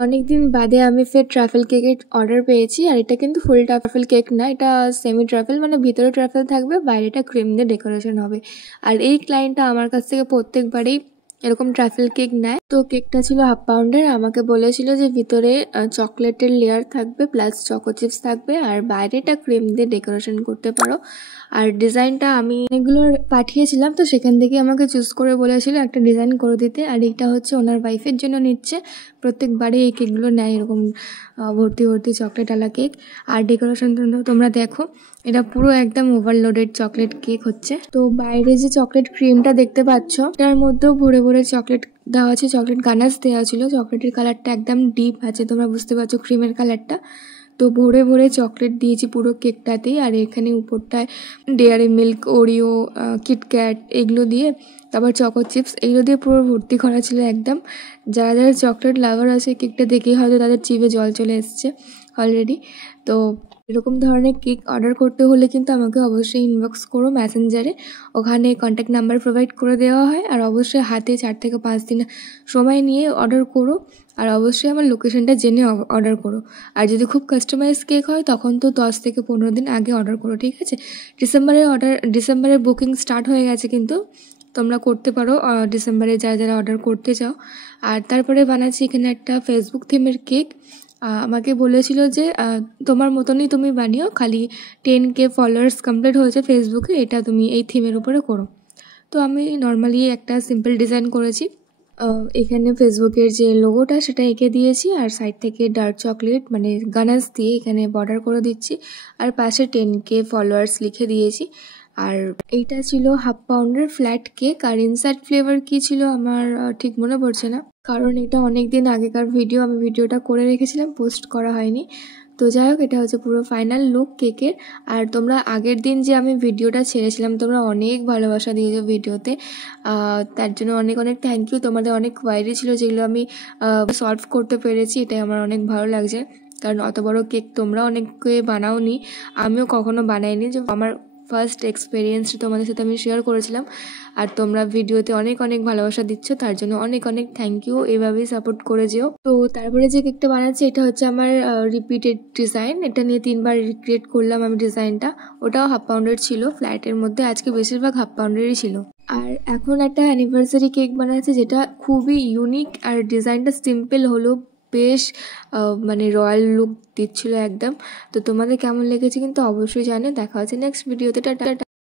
অনেকদিন বাদে আমি ফের ট্রাফেল কেকের অর্ডার পেয়েছি। আর এটা কিন্তু ফুল ট্রাফেল কেক না, এটা সেমি ট্রাফেল, মানে ভিতরে ট্রাফেল থাকবে, বাইরেটা ক্রিম দিয়ে ডেকোরেশন হবে। আর এই ক্লায়েন্টটা আমার কাছ থেকে প্রত্যেকবারই এরকম ট্রাফেল কেক নেয়। তো কেকটা ছিল 1/2 পাউন্ডের। আমাকে বলেছিল যে ভিতরে চকলেটের লেয়ার থাকবে প্লাস চকো চিপস থাকবে, আর বাইরেটা ক্রিম দিয়ে ডেকোরেশন করতে পারো। আর ডিজাইনটা আমি অনেকগুলো পাঠিয়েছিলাম, তো সেখান থেকে আমাকে চুজ করে বলেছিল একটা ডিজাইন করে দিতে। আর এইটা হচ্ছে ওনার ওয়াইফের জন্য নিচ্ছে। প্রত্যেকবারই এই কেকগুলো নেয় এরকম ভর্তি ভর্তি চকলেট আলা কেক। আর ডেকোরেশন তোমরা দেখো, এটা পুরো একদম ওভারলোডেড চকলেট কেক হচ্ছে। তো বাইরে যে চকলেট ক্রিমটা দেখতে পাচ্ছ, এটার মধ্যেও ভরে ভরে চকলেট দেওয়া আছে, চকলেট গানাশ দেওয়া ছিল। চকলেটের কালারটা একদম ডিপ আছে, তোমরা বুঝতে পারছো ক্রিমের কালারটা। তো ভরে ভরে চকলেট দিয়েছি পুরো কেকটাতেই। আর এখানে উপরটায় ডেয়ারি মিল্ক, ওরিও, কিটক্যাট এগুলো দিয়ে, তারপর চকো চিপস এগুলো দিয়ে পুরো ভর্তি করা ছিল একদম। যারা যারা চকলেট লাভার আছে কেকটা দেখেই হয়তো তাদের জিভে জল চলে এসছে অলরেডি। তো এরকম ধরনের কেক অর্ডার করতে হলে কিন্তু আমাকে অবশ্যই ইনবক্স করো মেসেঞ্জারে, ওখানে কন্ট্যাক্ট নাম্বার প্রোভাইড করে দেওয়া হয়। আর অবশ্যই হাতে 4 থেকে 5 দিন সময় নিয়ে অর্ডার করো। আর অবশ্যই আমার লোকেশনটা জেনে অর্ডার করো। আর যদি খুব কাস্টমাইজ কেক হয় তখন তো 10 থেকে 15 দিন আগে অর্ডার করো, ঠিক আছে? ডিসেম্বরের বুকিং স্টার্ট হয়ে গেছে, কিন্তু তোমরা করতে পারো ডিসেম্বরে যারা যারা অর্ডার করতে চাও। আর তারপরে বানাচ্ছি এখানে একটা ফেসবুক থিমের কেক। আমাকে বলেছিল যে তোমার মতনই তুমি বানিও, খালি 10K ফলোয়ার্স কমপ্লিট হয়েছে ফেসবুকে, এটা তুমি এই থিমের উপরে করো। তো আমি নর্মালি একটা সিম্পল ডিজাইন করেছি। এখানে ফেসবুকের যে লোগোটা সেটা এঁকে দিয়েছি, আর সাইড থেকে ডার্ক চকলেট মানে গানাশ দিয়ে এখানে বর্ডার করে দিচ্ছি। আর পাশে 10K ফলোয়ার্স লিখে দিয়েছি। আর এইটা ছিল 1/2 পাউন্ডের ফ্ল্যাট কেক। আর ইনসাইড ফ্লেভার কি ছিল আমার ঠিক মনে পড়ছে না, কারণ এটা অনেক দিন আগেকার ভিডিও, আমি ভিডিওটা করে রেখেছিলাম, পোস্ট করা হয়নি। তো যাই হোক, এটা হচ্ছে পুরো ফাইনাল লুক কেকের। আর তোমরা আগের দিন যে আমি ভিডিওটা ছেড়েছিলাম, তোমরা অনেক ভালোবাসা দিয়েছো ভিডিওতে, তার জন্য অনেক অনেক থ্যাংক ইউ। তোমাদের অনেক কোয়ারি ছিল যেগুলো আমি সলভ করতে পেরেছি, এটাই আমার অনেক ভালো লাগছে। কারণ অত বড় কেক তোমরা অনেকে বানাওনি, আমিও কখনো বানাইনি। যে আমার ফার্স্ট এক্সপিরিয়েন্সটা তোমাদের সাথে আমি শেয়ার করেছিলাম। আর তোমরা ভিডিওতে অনেক অনেক ভালোবাসা দিচ্ছ, তার জন্য অনেক অনেক থ্যাংক ইউ। এভাবেই সাপোর্ট করে যেও। তো তারপরে যে কেকটা বানাচ্ছি এটা হচ্ছে আমার রিপিটেড ডিজাইন, এটা নিয়ে 3বার রিক্রিয়েট করলাম আমি ডিজাইনটা। ওটাও 1/2 পাউন্ডের ছিল ফ্ল্যাটের মধ্যে, আজকে বেশিরভাগ 1/2 পাউন্ডেরই ছিল। আর এখন একটা অ্যানিভার্সারি কেক বানাচ্ছে যেটা খুবই ইউনিক, আর ডিজাইনটা সিম্পল হলো বেশ মানে রয়্যাল লুক দিচ্ছিল একদম। তো তোমাদের কেমন লেগেছে কিন্তু অবশ্যই জানো। দেখা হচ্ছে নেক্সট ভিডিওতে। টাটা।